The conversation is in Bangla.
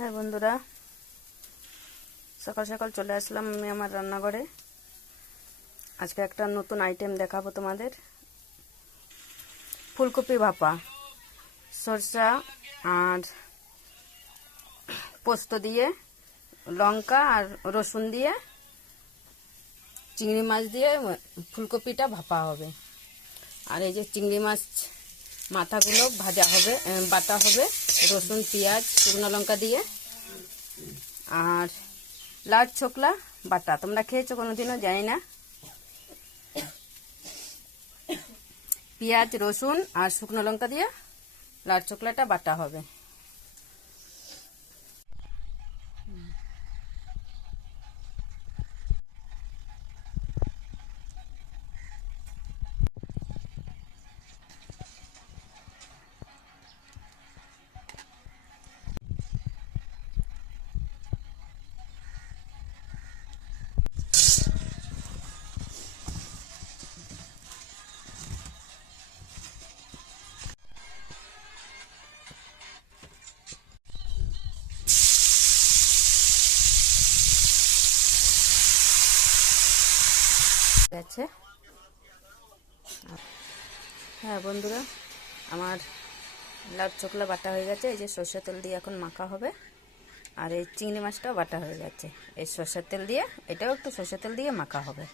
হ্যাঁ বন্ধুরা, সকাল সকাল চলে আসলাম আমি আমার রান্নাঘরে। আজকে একটা নতুন আইটেম দেখাবো তোমাদের। ফুলকপি ভাপা, সরষা আর পোস্ত দিয়ে, লঙ্কা আর রসুন দিয়ে, চিংড়ি মাছ দিয়ে ফুলকপিটা ভাপা হবে। আর এই যে চিংড়ি মাছ মাথাগুলো ভাজা হবে, বাটা হবে রসুন পেঁয়াজ শুকনো লঙ্কা দিয়ে। আর লাল ছোকলা বাটা, তোমরা খেয়েছো কোনোদিনও জানি না। পেঁয়াজ রসুন আর শুকনো লঙ্কা দিয়ে লাল ছোকলাটা বাটা হবে। গেছে। হ্যাঁ বন্ধুরা, আমার লাল চোকলা বাটা হয়ে গেছে। এই যে সর্ষের তেল দিয়ে এখন মাখা হবে। আর এই চিংড়ি মাছটাও বাটা হয়ে গেছে। এই সর্ষের তেল দিয়ে, এটাও একটু সর্ষের তেল দিয়ে মাখা হবে।